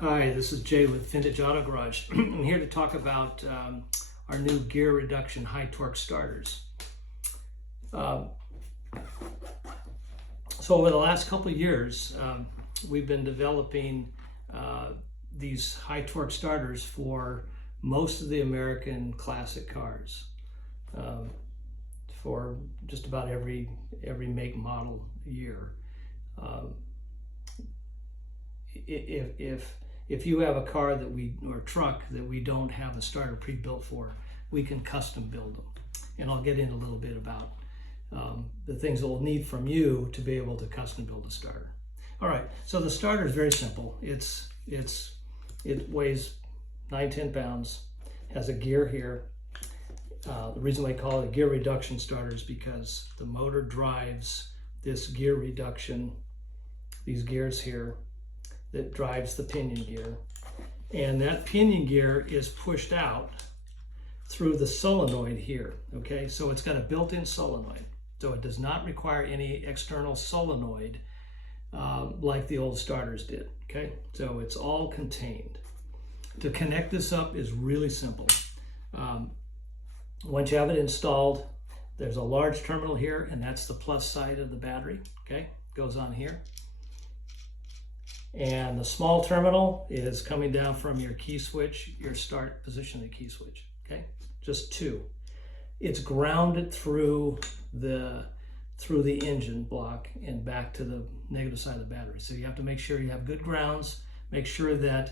Hi, this is Jay with Vintage Auto Garage. I'm here to talk about our new gear reduction high torque starters. So over the last couple of years, we've been developing these high torque starters for most of the American classic cars, for just about every make, model, year. If you have a car or a truck that we don't have a starter pre-built for, we can custom build them. And I'll get into a little bit about the things that we'll need from you to be able to custom build a starter. All right, so the starter is very simple. It weighs 9-10 pounds, has a gear here. The reason we call it a gear reduction starter is because the motor drives this gear reduction, these gears here, that drives the pinion gear. And that pinion gear is pushed out through the solenoid here, okay? So it's got a built-in solenoid. So it does not require any external solenoid like the old starters did, okay? So it's all contained. To connect this up is really simple. Once you have it installed, there's a large terminal here, and that's the plus side of the battery, okay? Goes on here. And the small terminal is coming down from your key switch, your start position of the key switch, okay? Just two. It's grounded through the engine block and back to the negative side of the battery. So you have to make sure you have good grounds, make sure that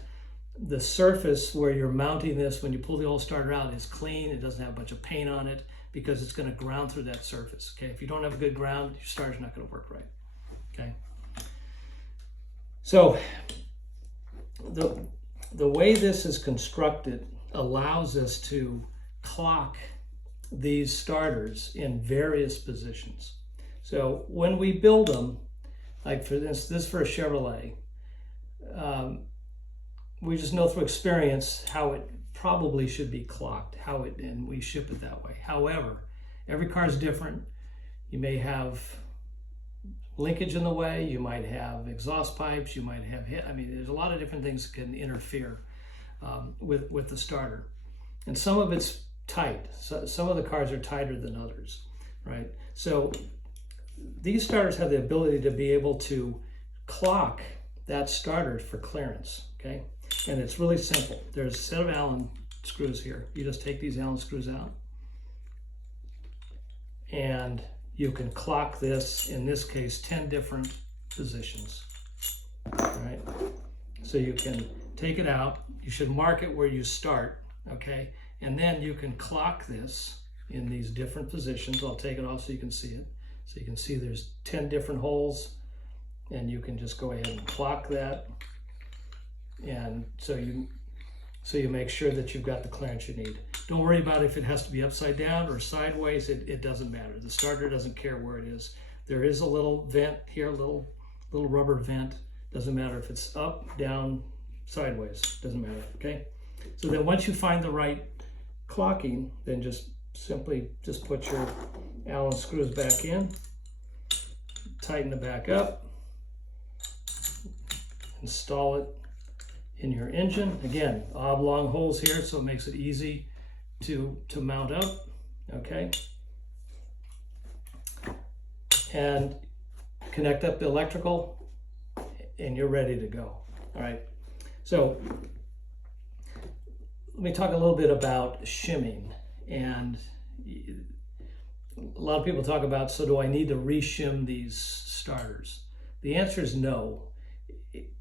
the surface where you're mounting this when you pull the old starter out is clean, it doesn't have a bunch of paint on it, because it's gonna ground through that surface, okay? If you don't have a good ground, your starter's not gonna work right, okay? So the way this is constructed allows us to clock these starters in various positions. So when we build them, like for this for a Chevrolet, we just know through experience how it probably should be clocked, and we ship it that way. However, every car is different. You may have linkage in the way, you might have exhaust pipes, you might have there's a lot of different things that can interfere with the starter. And some of it's tight. So some of the cars are tighter than others, right? So these starters have the ability to be able to clock that starter for clearance, okay? And it's really simple. There's a set of Allen screws here. You just take these Allen screws out, and you can clock this, in this case, 10 different positions, all right? So you can take it out. You should mark it where you start, okay? And then you can clock this in these different positions. I'll take it off so you can see it. So you can see there's 10 different holes, and you can just go ahead and clock that. And so you make sure that you've got the clearance you need. Don't worry about if it has to be upside down or sideways. It doesn't matter. The starter doesn't care where it is. There is a little vent here, a little rubber vent. Doesn't matter if it's up, down, sideways. Doesn't matter, okay? So then once you find the right clocking, then just simply put your Allen screws back in, tighten it back up, install it in your engine. Again, oblong holes here, so it makes it easy to mount up, okay? And connect up the electrical, and you're ready to go, all right? So let me talk a little bit about shimming. And a lot of people talk about, so do I need to re-shim these starters? The answer is no.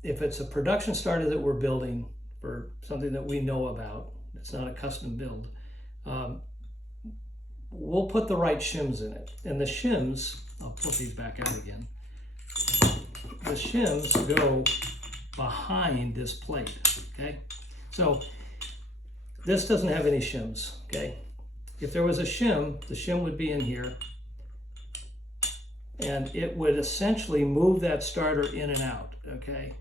If it's a production starter that we're building for something that we know about, it's not a custom build, we'll put the right shims in it. And the shims, I'll put these back out again. The shims go behind this plate, okay? So this doesn't have any shims, okay? If there was a shim, the shim would be in here, and it would essentially move that starter in and out, okay,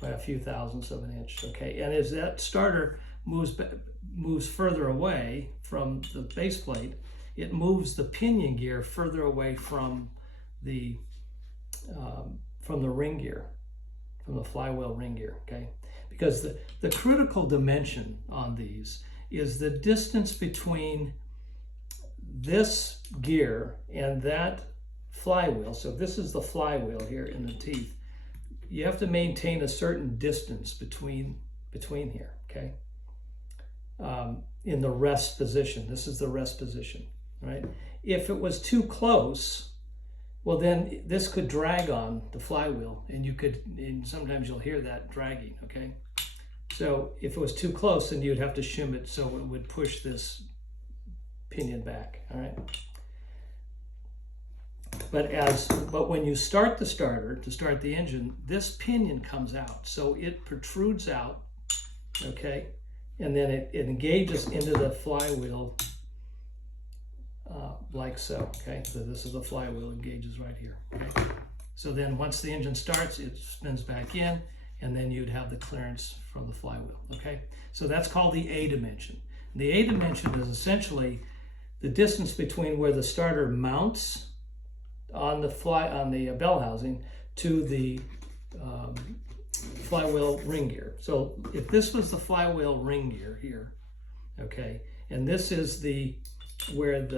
by a few thousandths of an inch, okay? And as that starter moves further away from the base plate, it moves the pinion gear further away from the ring gear, from the flywheel ring gear, okay? because the critical dimension on these is the distance between this gear and that flywheel. So this is the flywheel here in the teeth. You have to maintain a certain distance between here, okay? In the rest position. This is the rest position, right? If it was too close, well then this could drag on the flywheel, and sometimes you'll hear that dragging, okay? So if it was too close, then you'd have to shim it so it would push this pinion back, all right? But when you start the starter, to start the engine, this pinion comes out. So it protrudes out, okay? And then it engages into the flywheel like so, okay? So this is the flywheel, engages right here, okay? So then once the engine starts, it spins back in, and then you'd have the clearance from the flywheel, okay? So that's called the A dimension. The A dimension is essentially the distance between where the starter mounts on the bell housing to the flywheel ring gear. So if this was the flywheel ring gear here, okay, and this is where it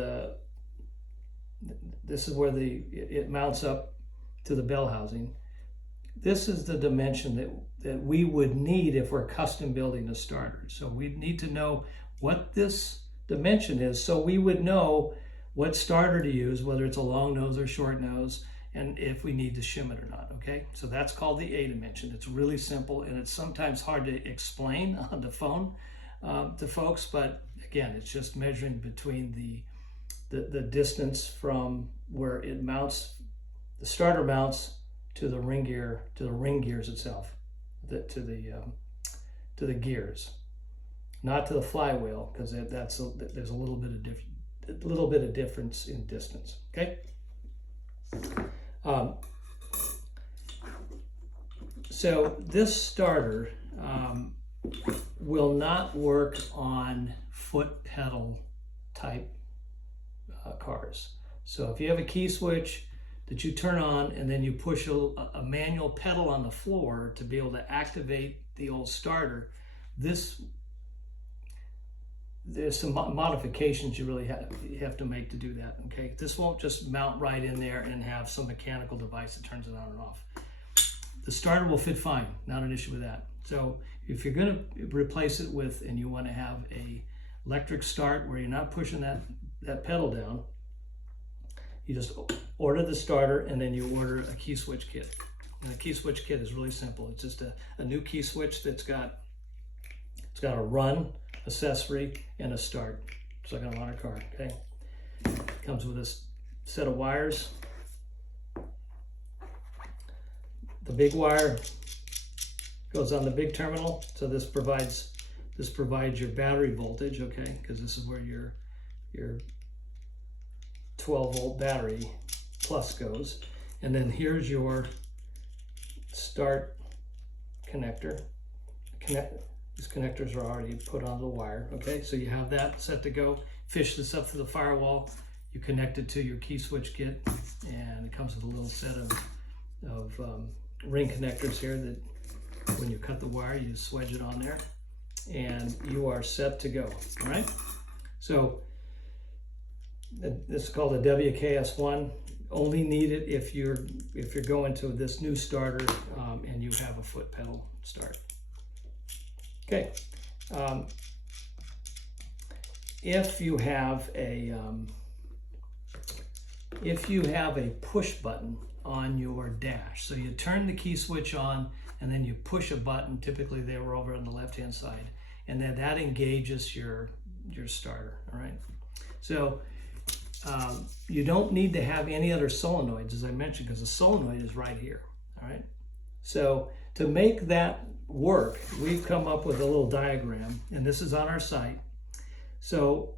mounts up to the bell housing. This is the dimension that we would need if we're custom building a starter. So we need to know what this dimension is, so we would know what starter to use, whether it's a long nose or short nose, and if we need to shim it or not, okay? So that's called the A dimension. It's really simple, and it's sometimes hard to explain on the phone to folks, but again, it's just measuring between the distance from where it mounts, the starter mounts, to the ring gears itself, to the gears, not to the flywheel, because there's a little bit of difference in distance. Okay. So this starter will not work on foot pedal type cars. So if you have a key switch that you turn on and then you push a manual pedal on the floor to be able to activate the old starter, there's some modifications you really have to make to do that, okay? This won't just mount right in there and have some mechanical device that turns it on and off. The starter will fit fine, not an issue with that. So if you're gonna replace it with, and you wanna have a electric start where you're not pushing that pedal down, you just order the starter and then you order a key switch kit. And a key switch kit is really simple. It's just a new key switch it's got a run accessory and a start. It's like on a car, okay? Comes with a set of wires. The big wire goes on the big terminal. So this provides your battery voltage, okay? Because this is where your 12-volt battery plus goes. And then here's your start connector. These connectors are already put on the wire, okay? So you have that set to go. Fish this up through the firewall. You connect it to your key switch kit, and it comes with a little set of ring connectors here that when you cut the wire, you swedge it on there, and you are set to go, all right? So this is called a WKS1. Only need it if you're going to this new starter and you have a foot pedal start. Okay. If you have a push button on your dash, so you turn the key switch on and then you push a button, typically they were over on the left hand side, and then that engages your starter, all right? So you don't need to have any other solenoids, as I mentioned, because the solenoid is right here, all right? So to make that work, we've come up with a little diagram, and this is on our site. So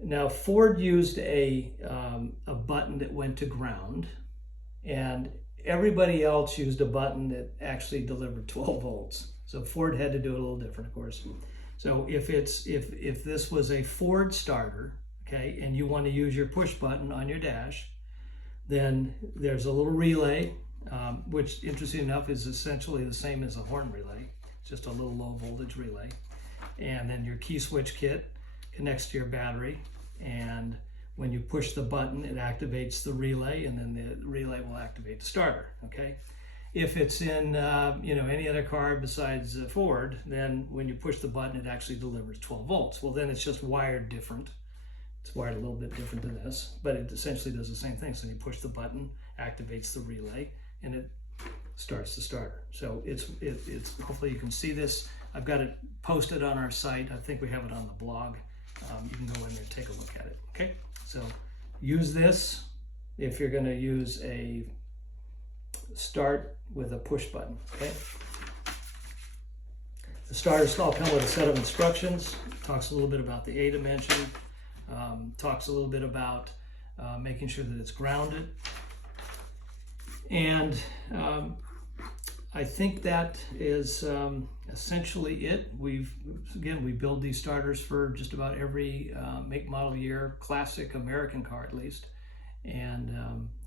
now Ford used a button that went to ground, and everybody else used a button that actually delivered 12 volts. So Ford had to do it a little different, of course. So if this was a Ford starter, okay, and you want to use your push button on your dash, then there's a little relay, which interesting enough is essentially the same as a horn relay. just a little low voltage relay. And then your key switch kit connects to your battery, and when you push the button, it activates the relay, and then the relay will activate the starter, okay? If it's in any other car besides Ford, then when you push the button, it actually delivers 12 volts. Well, then it's just wired different. It's wired a little bit different than this, but it essentially does the same thing. So you push the button, activates the relay, and it starts the starter. So it's hopefully you can see this. I've got it posted on our site. I think we have it on the blog. You can go in there and take a look at it, okay? So use this if you're gonna use a start with a push button, okay? The starters all come with a set of instructions. Talks a little bit about the A dimension, talks a little bit about making sure that it's grounded. And I think that is essentially it. We build these starters for just about every make, model, year, classic American car at least. And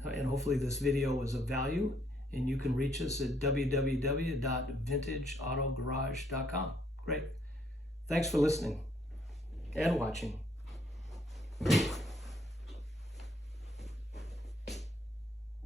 hopefully this video was of value, and you can reach us at www.vintageautogarage.com. Great. Thanks for listening and watching.